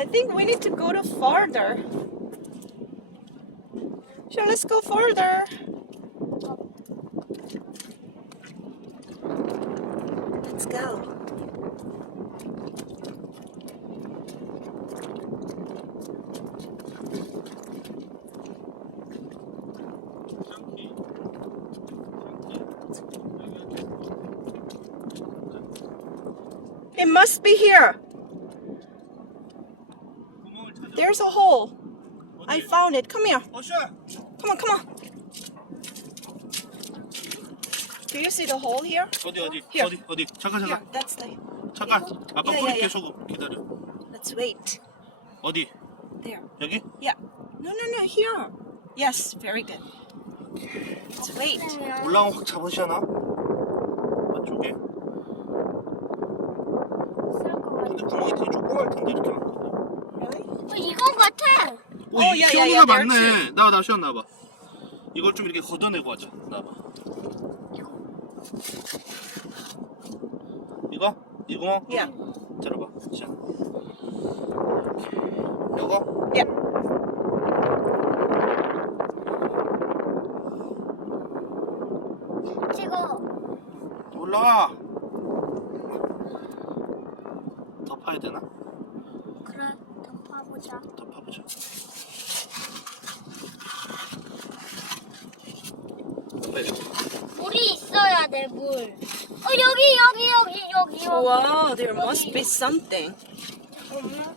I think we need to go to farther. So let's go further. Let's go. It must be here. There's a hole. I found it. Come here. Come on, come on. Do you see the hole here? 어디? Here. 어디? 잠깐. Here, that's the. 잠깐. 아빠 Yeah, 뿌릴게 yeah. 소금. 기다려. Let's wait. 어디? There. 여기? Yeah. No, here. Yes, very good. Let's wait. 올라오면 확 잡으시나? 안쪽에? 근데 구멍이 되게 조그만 텐데 이렇게 만든다. Really? 이건 같아. 오, yeah, 이 yeah, 시원이가 yeah, 맞네. 나와 시원 나와봐. 이걸 좀 이렇게 걷어내고 하자. 나와봐. 이거? 이 구멍? Yeah. 들어봐. 시원. 이거? Yeah. 찍어. 올라와. 더 파야 되나? 그래, 더 파보자. 더 파보자. 빨리. 물이 있어야 돼, 물. 여기. Wow, there must be something. 잠깐만.